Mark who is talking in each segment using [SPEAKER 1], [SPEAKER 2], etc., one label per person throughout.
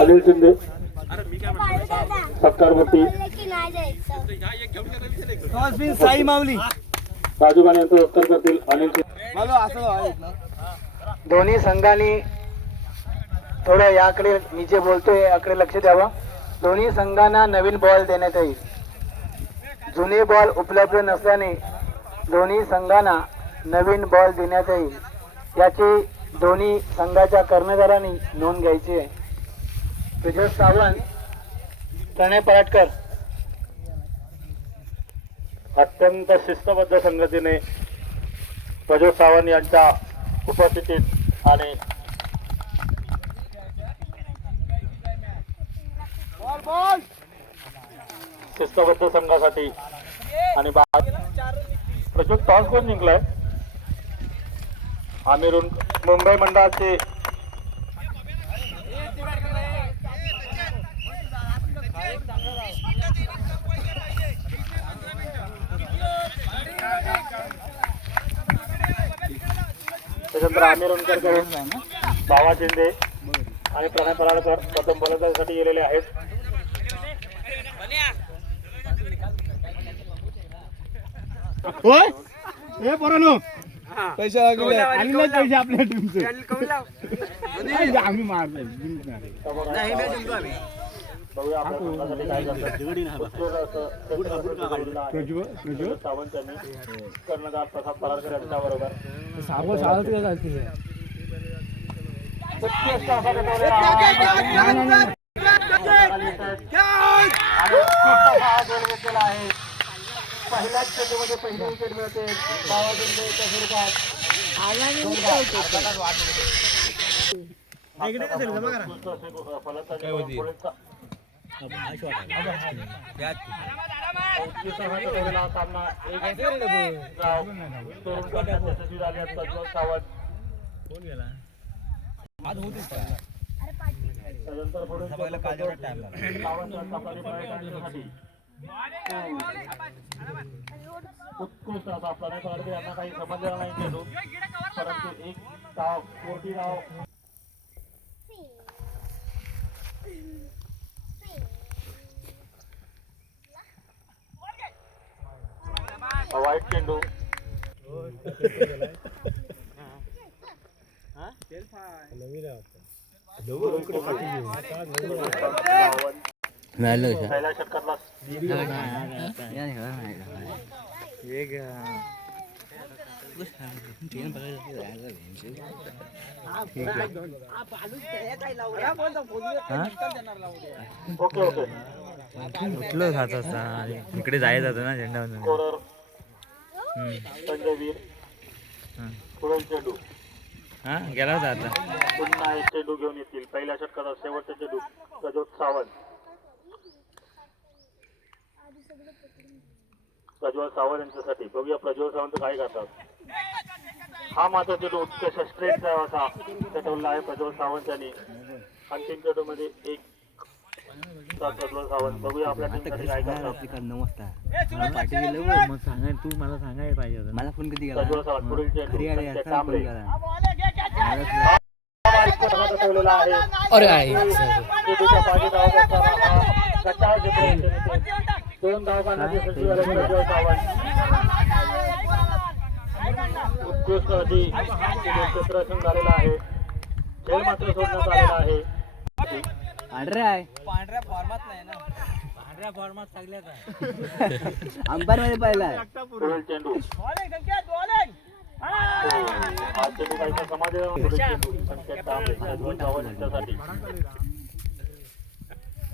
[SPEAKER 1] अनिल शिंदे.
[SPEAKER 2] जायचं.
[SPEAKER 3] साई माऊली.
[SPEAKER 1] राजू गाणे यांचं उत्तर करतील अनिल शिंदे.
[SPEAKER 3] दोन्ही संघांनी थोडं याकडे मी जे बोलतोय याकडे लक्ष द्यावं. दोन्ही संघांना नवीन बॉल देण्यात येईल. जुने बॉल उपलब्ध नसल्याने दोन्ही संघांना नवीन बॉल देण्यात येईल. याची दोन्ही संघाच्या कर्णधारांनी नोंद घ्यायची आहे. तुझं सावंत प्रणय पराटकर.
[SPEAKER 1] अत्यंत शिस्तबद्ध संगतीने प्रजोत सावंत यांच्या उपस्थितीत आणि शिस्तबद्ध संघासाठी आणि प्रजोत टॉस कोण जिंकलाय? आम्ही मुंबई मंडळाचे त्याच्यानंतर आमिर उनकरकर बाबा शिंदे आणि प्रणय पराडकर प्रथम फलंदाजीसाठी गेलेले आहेत.
[SPEAKER 3] होय? हे पोरानो. पैसे लागले. आणि नाही पैसे आपल्या टीमचे आम्ही मारले
[SPEAKER 1] बघूया आपल्या संघासाठी काय करतात. उत्कृष्ट असं जोडीला आहे.
[SPEAKER 3] प्रज्वल प्रज्वल.
[SPEAKER 1] सावंत यांनी कर्णधार प्रसाद पराडकर यांच्याबरोबर
[SPEAKER 3] सावं सावं काय झालं
[SPEAKER 1] उत्कृष्ट असा बनवलेला आहे. पहिल्याच चेंडूमध्ये पहिली विकेट मिळते. बावाजिंदे एका स्वरूपात सामना एक गाव तरुण सावंत त्यानंतर पुढे उत्कृष्ट असा प्रणय पराडकर यांना काही समजलेला नाही चेंडू परंतु एक डाव कोटी डाव वाईट चेंडू पहिल्या ओके ओके.
[SPEAKER 4] उठलो जात असता इकडे जायचं होतं ना झेंडा हा गेला होता आता.
[SPEAKER 1] पुन्हा एक चेंडू घेऊन येतील. पहिल्या षटकाचा शेवटचा चेंडू. प्रज्वल सावंत. प्रज्वल सावंत यांच्यासाठी. बघूया प्रज्वल सावंत काय करतात. हा मात्र चेंडू उत्कर्ष स्ट्रेट असा पेटवला आहे प्रज्वल सावंत यांनी. अंतिम चेंडू मध्ये एक प्रज्वल सावंत. बघूया आपल्या टीमसाठी काय करतात.
[SPEAKER 4] नऊ वाजता मला पाठी गेलं. मग सांगाय तू मला सांगायला पाहिजे मला फोन कधी
[SPEAKER 1] प्रज्वल सावंत पुढील चेंडू
[SPEAKER 4] केला.
[SPEAKER 1] आहे.
[SPEAKER 5] अरे आहे
[SPEAKER 1] दोन सावंत उत्कृष्ट अशी क्षेत्ररक्षण झालेलं आहे. खेळ मात्र सोडण्यात आलेला आहे.
[SPEAKER 4] पांढऱ्या आहे. अंपायरमध्ये पाहिला
[SPEAKER 1] पुढील चेंडू. हा चेंडू काहीसा समाज चेंडू. सावंत यांच्यासाठी पुन्हा एकदा हा उत्कृष्ट असा हा चेंडू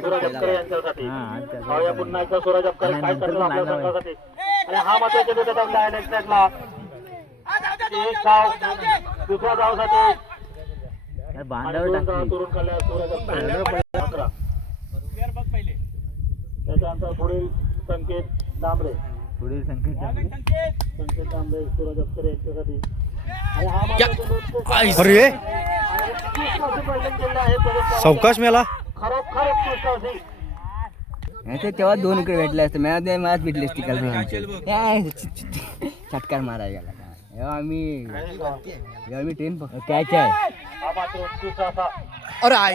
[SPEAKER 1] सूरज यांच्यासाठी.
[SPEAKER 4] हा,
[SPEAKER 1] पाहूया पुन्हा एकदा सूरज काय करतो आपल्या संघासाठी? आणि हा महत्त्वाचा नेक्स्ट नेटला एक धाव दुसऱ्या धावसाठी तुरून सूरज त्याच्यानंतर पुढील संकेत डांबरे
[SPEAKER 4] पुढील संकेत टाकली.
[SPEAKER 1] संकेत. डांबरे सूरज अप्करे यांच्यासाठी. हा.
[SPEAKER 5] अरे. सावकाश मेला।
[SPEAKER 6] ते तेव्हा दोन इकडे भेटले असते. मला ते मलाच भेटली असती काल चटकार मारायला गेला आम्ही मी ट्रेन कॅच आहे
[SPEAKER 5] अरे
[SPEAKER 1] आहे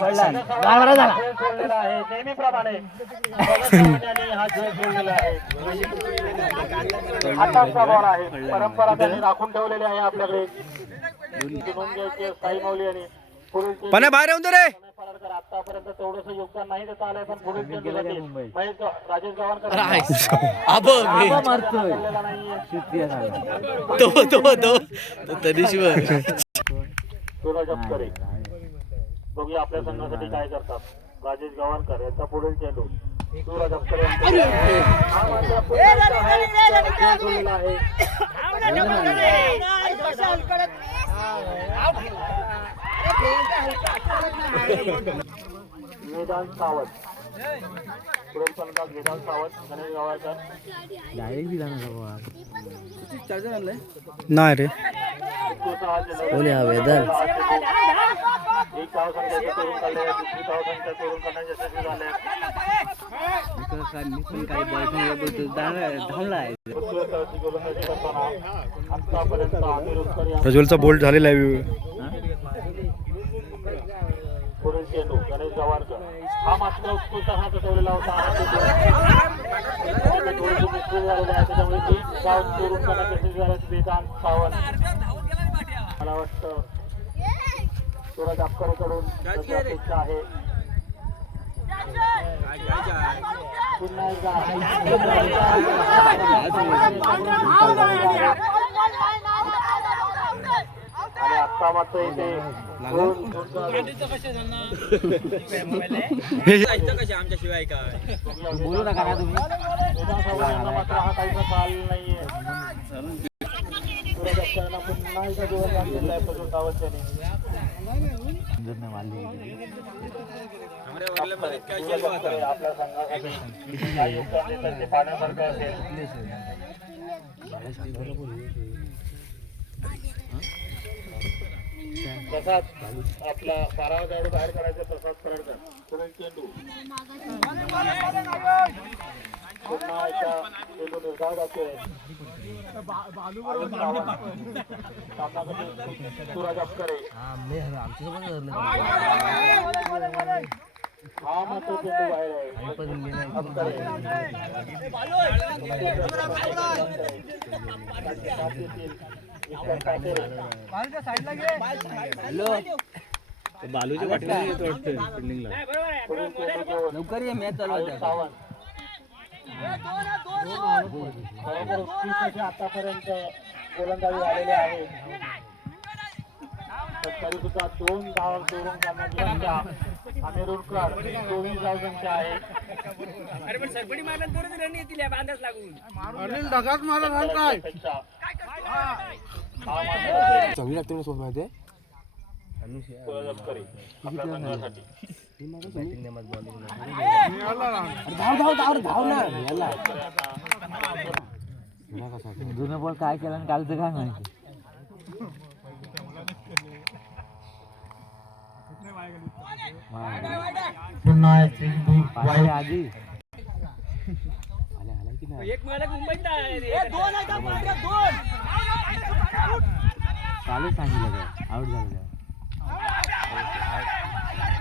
[SPEAKER 1] नेहमीप्रमाणे भगतसिंगांनी हा खेळ सोडलेला आहे हाताचा बॉल आहे परंपरा त्यांनी राखून ठेवलेली आहे आपल्याकडे नोंद घ्यायची साई पुढील चेंडू
[SPEAKER 5] पण बाहेर येऊन रे.
[SPEAKER 1] आतापर्यंत तेवढंसं योगदान नाही देता आलंय पण पुढील राजेश गव्हाणकर
[SPEAKER 5] अरे आई
[SPEAKER 1] बघूया आपल्या संघासाठी काय करतात. राजेश गव्हाणकर यांचा पुढील चेंडू. सूरज एकदा आहे. वेदांत सावंत. पुढील फलंदाज वेदांत सावंत गणेश गावाकर
[SPEAKER 4] डायरेक्ट दिला ना बाबा.
[SPEAKER 5] नाही रे.
[SPEAKER 1] हा वेदांत एक धाव संख्या करून काढले दुसरी धाव करून यशस्वी झाले
[SPEAKER 6] काही आहे
[SPEAKER 5] प्रज्वलचा बोल्ट झालेला आहे
[SPEAKER 1] गणेश हा मात्र उत्कृष्ट हा चटवलेला होता त्याच्यामुळे सावंत मला वाटतं सूरज अप्करेकडून त्याची अपेक्षा आहे. पुन्हा एकदा आणि आत्ता मात्र इथे दोन
[SPEAKER 4] बोलू नका ना तुम्ही
[SPEAKER 1] मात्र हा काहीसा चाल नाहीये सूरज अप्करेंना पुन्हा एकदा गोलंदाज केलाय प्रज्वल सावंत प्रसाद आपला पाराव गाडू बाहेर करायचा प्रसाद करायचा चेंडू पुन्हा एकदा चेंडू निर्धाव सूरज अप्करे हा चेंडू बाहेर आहे
[SPEAKER 4] बालूच्या वाटलं वाटतं
[SPEAKER 1] घेऊन
[SPEAKER 6] लवकर ये मॅच चालू
[SPEAKER 1] सावंत. खरोखर आतापर्यंत गोलंदाजी झालेली आहे तर सुद्धा दोन धाव चोरून काढण्याची संख्या अनिरुद्धकर चोवीस धाव संख्या आहे पेक्षा हा मात्र सूरज अप्करे आपल्या संघासाठी
[SPEAKER 4] जुनं बोल काय केलं आणि कालचं काय माहिती
[SPEAKER 1] पुन्हा एक
[SPEAKER 4] आधी. कालच सांगितलं काय झालं. अरे नाही तो आमचं ऐकीचं नाही झालं.
[SPEAKER 1] त्यांचं नाव आहे त्यांच्या त्याच्या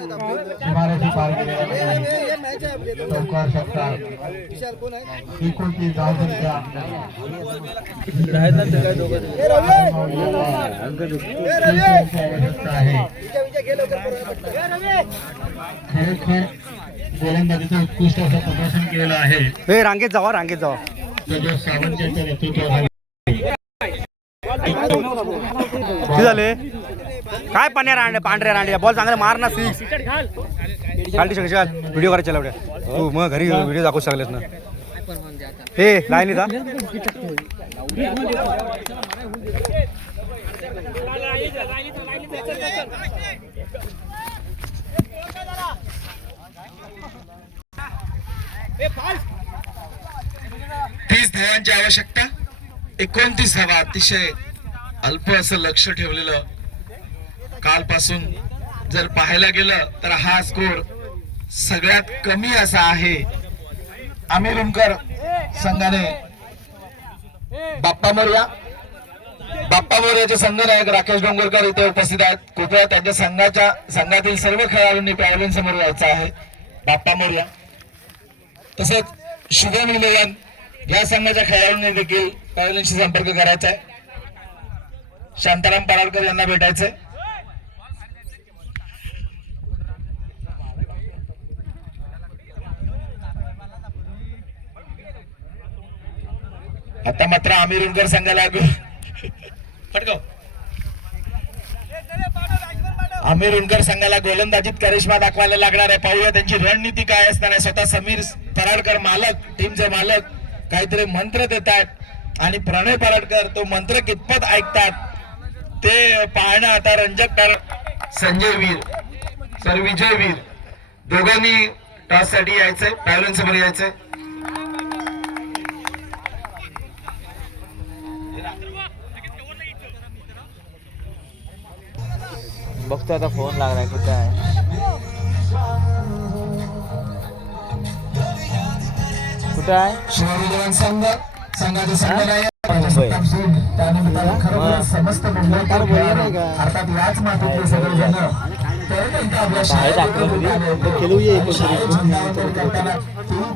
[SPEAKER 3] इमारती पार केलेल्या. चौकार षटकार एकोणतीस खरोखर गोलंदाजीचं उत्कृष्ट असं प्रदर्शन केलेलं आहे.
[SPEAKER 5] हे रांगेत जावा रांगेत जावा.
[SPEAKER 3] सावंत यांच्या नेतृत्वाखाली
[SPEAKER 5] किती झाले? काय पाण्या रांडे पांढऱ्या रांडे? बॉल चांगला मार ना सिक्स. कालटी शकशील व्हिडिओ करायचा एवढ्या तू मग घरी व्हिडिओ दाखवू शकलेस ना. हे लाईन जा
[SPEAKER 7] तीस धावांची आवश्यकता एकोणतीस धावा अतिशय अल्प असं लक्ष ठेवलेलं कालपासून जर पाहायला गेलं तर हा स्कोर सगळ्यात कमी असा आहे. आमिर उमकर संघाने बाप्पा मोर्या बाप्पा मोर्याचे संघनायक राकेश डोंगरकर इथे उपस्थित आहेत. कृपया त्यांच्या संघाच्या संघातील सर्व खेळाडूंनी पॅवलिन समोर यायचं आहे. बाप्पा मोर्या. तसंच शुभम इलेवन या संघाच्या खेळाडूंनी देखील पॅव्हलियनशी संपर्क करायचा आहे. शांताराम पराडकर यांना भेटायचंय. आता मात्र आमिर उनकर संघाला फटकाव आमिर उनकर संघाला गोलंदाजीत करिश्मा दाखवायला लागणार आहे. पाहूया त्यांची रणनीती काय असणार आहे. स्वतः समीर पराडकर मालक टीमचे मालक काहीतरी मंत्र देत आहेत आणि प्रणय पराडकर तो मंत्र कितपत ऐकतात ते पाहणं आता रंजक संजय वीर सर विजय वीर. दोघांनी टॉससाठी यायचंय पॅव्हलियन समोर यायचंय.
[SPEAKER 4] बघतो आता फोन लागलाय कुठे आहे. कुठं आहे?
[SPEAKER 7] समस्त अर्थात याच मातीतले सगळेजण तळमळीने आपल्या शाळेत.
[SPEAKER 5] दाखवलं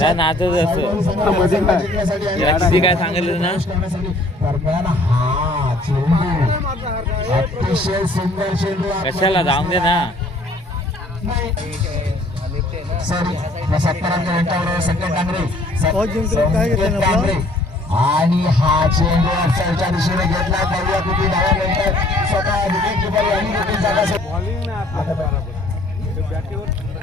[SPEAKER 4] काय नाचत असं? किती काय सांगितलं ना?
[SPEAKER 7] करण्यासाठी दरम्यान हा चेंडू अतिशय सुंदर चेंडू आपल्या
[SPEAKER 4] कशाला? जाऊन दे ना.
[SPEAKER 7] आणि हा चेंडू अडचणच्या दिशेने घेतला. पाहूया किती धावा मिळतात. स्वतः जागा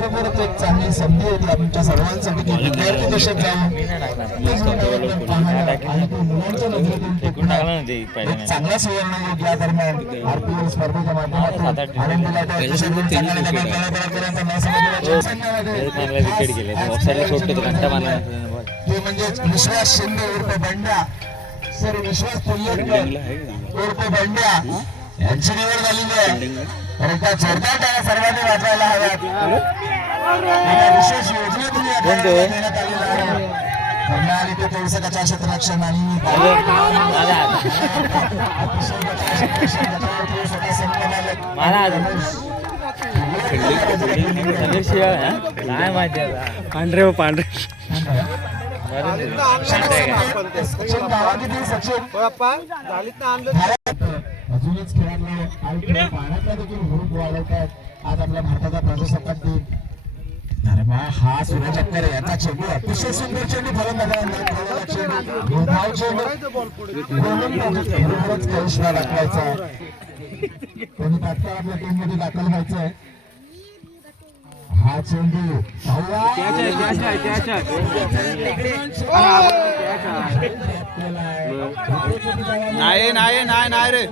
[SPEAKER 7] खरोखरच एक चांगली संधी होती आमच्या सर्वांसाठी. की विद्यार्थी देशात जाऊन आणि मुलांच्या नजरेतून एक चांगला सुवर्णयोग या दरम्यान आरपीएल स्पर्धेच्या माध्यमातून
[SPEAKER 4] तो
[SPEAKER 7] ते म्हणजे विश्वास शिंदे उर्फ बंड्या. सर विश्वास पुल्लेकर उर्फ बंड्या. यांची निवड झालेली आहे. तर त्या जोरदार त्याला सर्वांनी वाजवायला हव्यात. विशेष योजनेतून या आहे आणि
[SPEAKER 4] काय माहिती आता
[SPEAKER 5] पांढरे पांढरे
[SPEAKER 7] सचिन गावातील सचिन अजूनच खेळाडू आणि देखील हुरूप वाढवतात आज आपल्या भारताचा प्रजासत्ताक दिन अरे बा हा सूर्यचक्कर आहे. याचा चेंडू अतिशय सुंदर चेंडू फलंदाजांना चेंडू निर्धाव चेंडू. गोलंदाजीत खरोखरच करिश्मा दाखवायचा आहे. कोणी तात्काळ आपल्या टीममध्ये दाखल व्हायचं आहे हा चेंडू.
[SPEAKER 5] नाही नाही नाही नाही रे.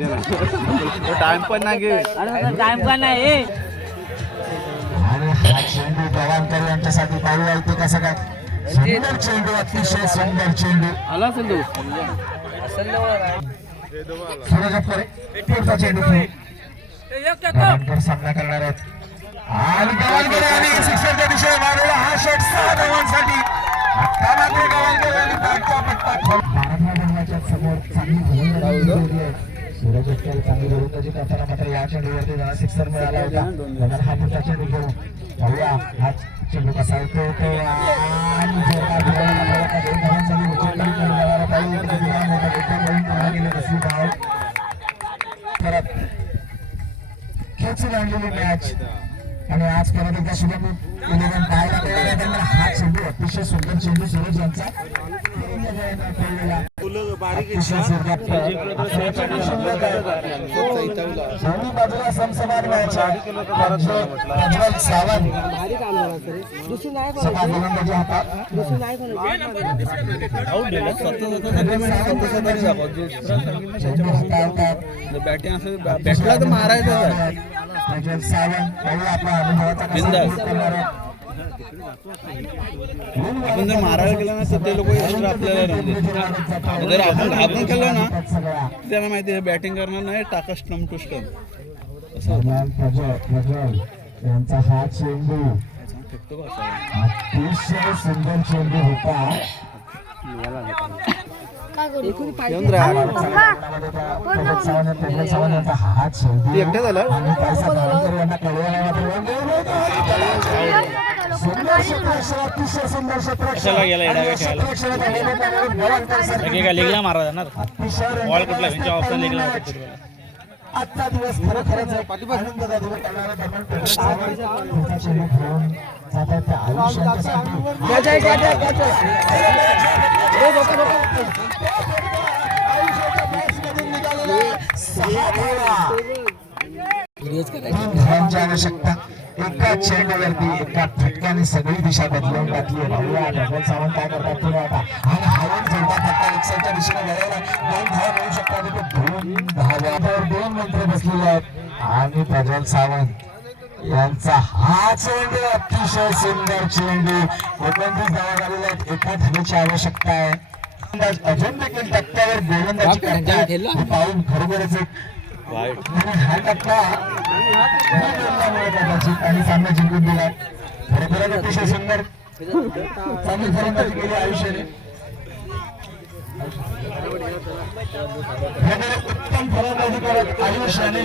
[SPEAKER 5] टाइम पण नाही
[SPEAKER 6] टाइम पण नाही
[SPEAKER 7] आणि हा चेंडू यांच्यासाठी कसं काय? सुंदर चेंडू अतिशय सुंदर चेंडू.
[SPEAKER 6] आला संदू
[SPEAKER 7] सूरज अप्परे पुढचा चेंडू खेळ. गवाणकर सामना करणार आहेत. आणि गवाणकर यांनी सिक्सरच्या दिशेने मारलेला हा सहा धावांसाठी. समोर चांगली. सूरज अप्परे चांगली गोलंदाजी करताना मात्र या चेंडूवरती जरा सिक्सर मिळाला होता. त्यानंतर हा पुढचा चेंडू घेऊ पाहूया हा चेंडू कसा येतो तो आणि परत खेचून आणलेली मॅच आणि आज परत एकदा शुभम इलेव्हन पाहायला मिळाला. त्यांना हा चेंडू अतिशय सुंदर चेंडू सूरज यांचा. अतिशय दोन्ही बाजूला समसमान मॅच आहे प्रज्वल सावंत सभा गोलंदाजी हातात
[SPEAKER 5] बॅटिंग असं भेटला तर मारायचं
[SPEAKER 7] प्रज्वल सावंत आपला अनुभवाचा
[SPEAKER 5] आपण जर मारायला गेलं ना तर ते लोक एक्स्ट्रा आपल्याला रन देतात. जर आपण आपण केलं ना त्याला माहिती आहे बॅटिंग करणार नाही टाका स्टम्प टू
[SPEAKER 7] प्रज्वल यांचा हा चेंडू अतिशय सुंदर चेंडू होता.
[SPEAKER 2] काय करू
[SPEAKER 7] प्रज्वल सावंत प्रज्वल सावंत यांचा हा चेंडू
[SPEAKER 5] एकटं झालं? लेगला मारा जाणार. बॉल कुठला? त्यांच्या ऑप्शन लेगला
[SPEAKER 7] आजचा दिवस खरोखरच दिवस सावंत धावांची आवश्यकता एका चेंडूवरती एका फटक्याने सगळी दिशा बदलवून टाकली. भाऊया सावंत काय करतात पुढे आता? आणि हवेत जोरदार फटका. एक्सलच्या दिशेने गेलेला दोन धावा मिळू शकतात. दोन धाव्यावर दोन मंत्र बसलेले आहेत. आणि प्रज्वल सावंत यांचा हा चेंडू अतिशय सुंदर चेंडू. एकोणतीस धावा झालेल्या आहेत. एका धावेची आवश्यकता आहे. अजून देखील टप्प्यावर गोलंदाजी करतात. पाहून खरोखरच एक आणि सामना जिंकून दिला. खरोखरच अतिशय सुंदर चांगली फलंदाजी केली आयुष्याने. उत्तम फलंदाजी करत आयुष्याने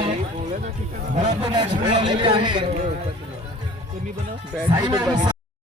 [SPEAKER 7] मॅच मिळवलेली आहे